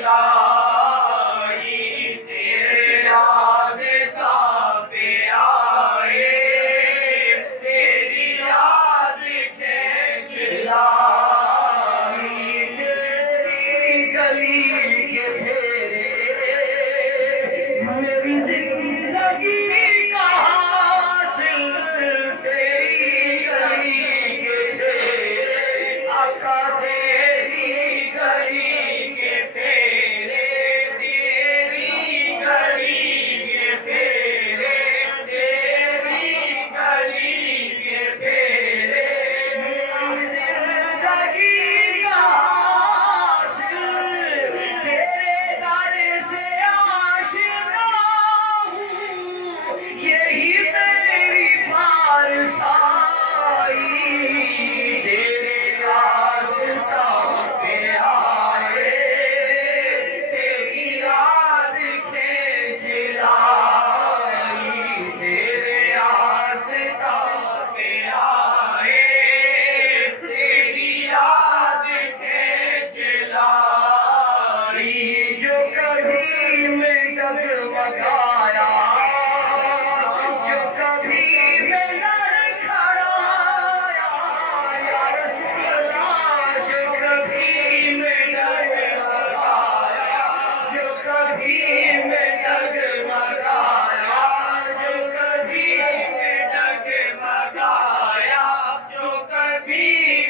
खिलाई तेरे रास्ता पे आए तेरी याद खींच लाई तेरी गली के फेरे मेरी जिंदगी का हासिल तेरी गली के फेरे आका तेरी गली के फेरे तेरी गली के फेरे तेरी गली के फेरे जिंदगी का हासिल तेरे दर से आशिना हूँ यही मेरी पारसाई तेरे रास्ता पे आए तेरी याद खींच लाई तेरे रास्ता पे आए तेरी याद खींच लाई जो कभी मैं डगमगाया जो कभी मैं लड़खड़ाया या रसूल अल्लाह जो कभी मैं डगमगाया जो कभी मैं डगमगाया जो कभी मैं डगमगाया जो कभी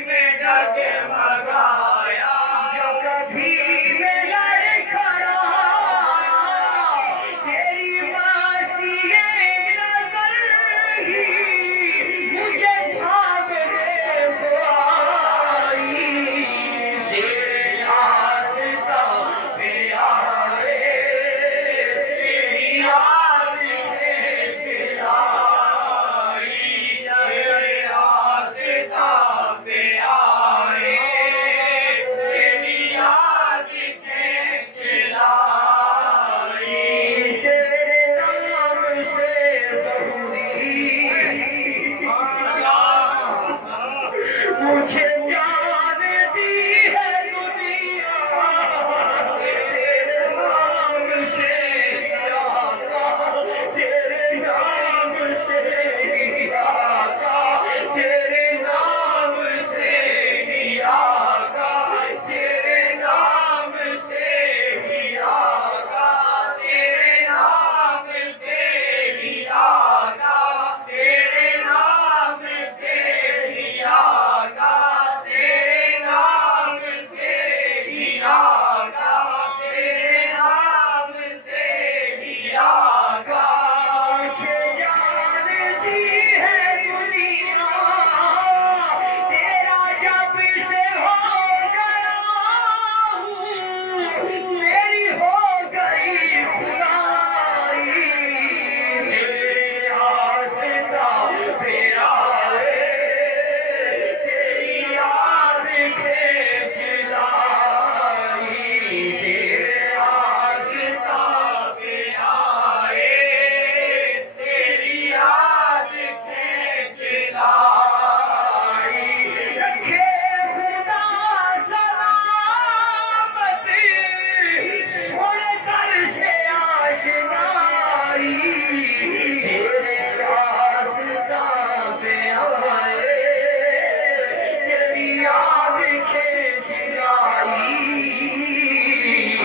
मैं डगमगाया जो कभी